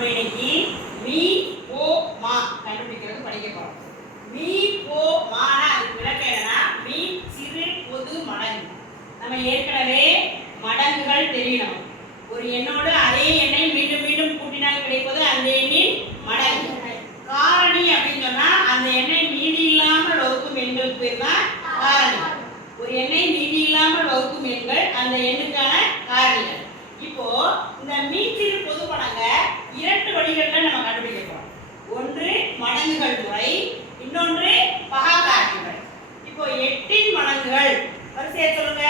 நம்ம இன்னைக்கு மீ போ மா கண்டுபிடிக்கிறது படிக்க போறோம். மீ போ மானா அதுக்கு விளக்கம் என்னன்னா மீ சிறு பொது மடங்கு. நம்ம ஏற்கனவே மடங்குகள் தெரியணும். ஒரு எண்ணோடு அதே எண்ணை மீண்டும் மீண்டும் கூட்டினால் கிடைப்பது அதே இன்னொன்று மகாகாரியங்கள் இப்போ எட்டின் மடங்குகள். வரிசையை சொல்லுங்க.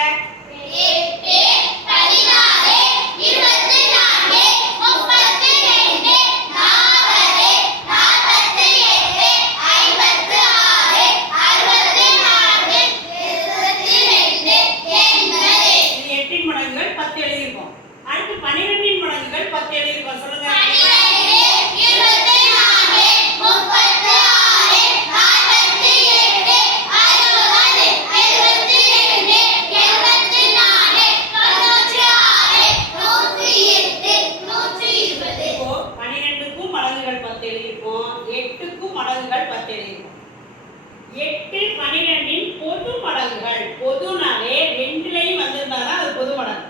மடங்குகள் பத்திரிகை எட்டு பன்னிரெண்டின் பொது மடங்குகள் பொதுனாலே ரெண்டுலையும் வந்திருந்தாங்கன்னா அது பொது மடங்கு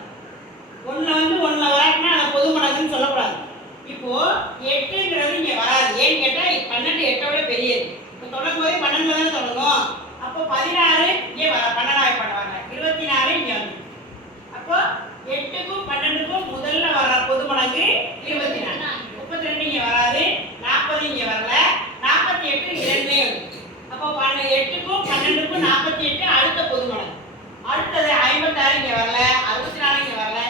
ஒன்றில் வந்து ஒன்றில் வராட்டினா அதை பொது மடங்குன்னு சொல்லக்கூடாது. இப்போ எட்டுங்கிறது இங்கே வராது. ஏன்னு கேட்டால் பன்னெண்டு எட்டோட பெரியது. இப்போ தொடங்கும் போதே பன்னெண்டு தானே தொடங்கும். அப்போ பதினாறு இங்கே வர பன்னெண்டாயிரம் பண்ணுவாங்க இருபத்தி நாலு இங்கே வந்து. அப்போ எட்டுக்கும் பன்னெண்டுக்கும் முதல்ல வர நாற்பத்தி எட்டு அடுத்த பொது அடுத்தது ஐம்பத்தாறு இங்கே வரல அறுபத்தி நாலு இங்கே வரல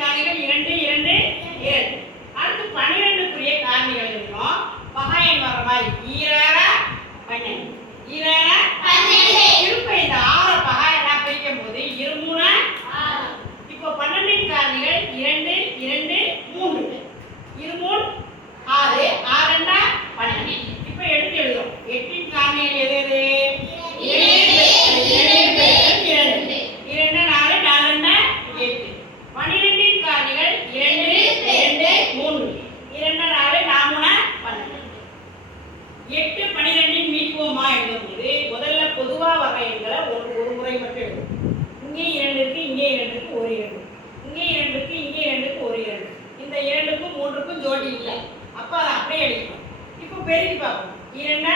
காரணிகள் இரண்டு இரண்டு ஏழு. அடுத்து பன்னிரெண்டுக்குரிய காரணிகள் இருக்கும் பகா என்பார் மாதிரி ஈரார பன்னெண்டு. ஈரார ஒரு இரண்டு. இங்கே இரண்டுக்கு இங்கே இரண்டுக்கு ஒரு இரண்டு. இந்த இரண்டுக்கும் மூன்றுக்கும் ஜோடி இல்லை. அப்போ அதை அப்படியே எழுதிக்கணும். இப்போ பெருகி பார்ப்போம். இரண்டா